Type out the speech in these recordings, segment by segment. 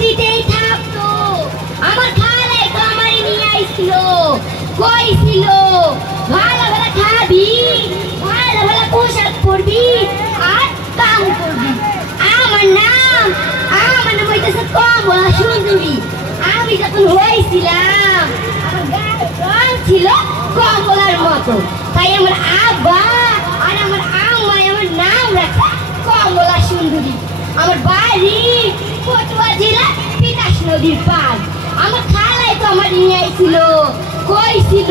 দিতেই থাকতো। আমার খালাই তো আমার নিয়ে আইছিল, কইছিল ভালো ভালো খাবি, ভালো ভালো পোশাক পরবি আর কাম করবি। আমার নাম হইতেছে কমলা সুন্দরী। আমি যখন হয়েছিলাম আমার গায়ের রং ছিল কমলার মতো, তাই আমার আব্বা আর আমার আম্মাই আমার নাম রাখা কমলা সুন্দরী। আমার বাড়ি পটুয়া জেলা বিকাশ নদীর পার। আমার খালাই তো আমার নিয়ে আইছিল, কইছিল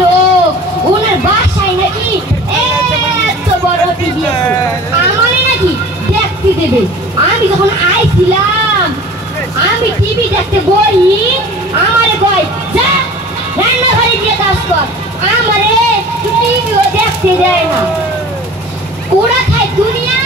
ওনার বাসায় নাকি এত বড় টিভি আছে, আমারে নাকি দেখতে দেবে। আমি যখন আইছিলাম, আমি টিভি দেখতে বলি, আমারে কয় যা রান্নাঘরে গিয়ে কাজ কর। আমারে টিভিও দেখতে দেয় না, ওরা খায় দুনিয়া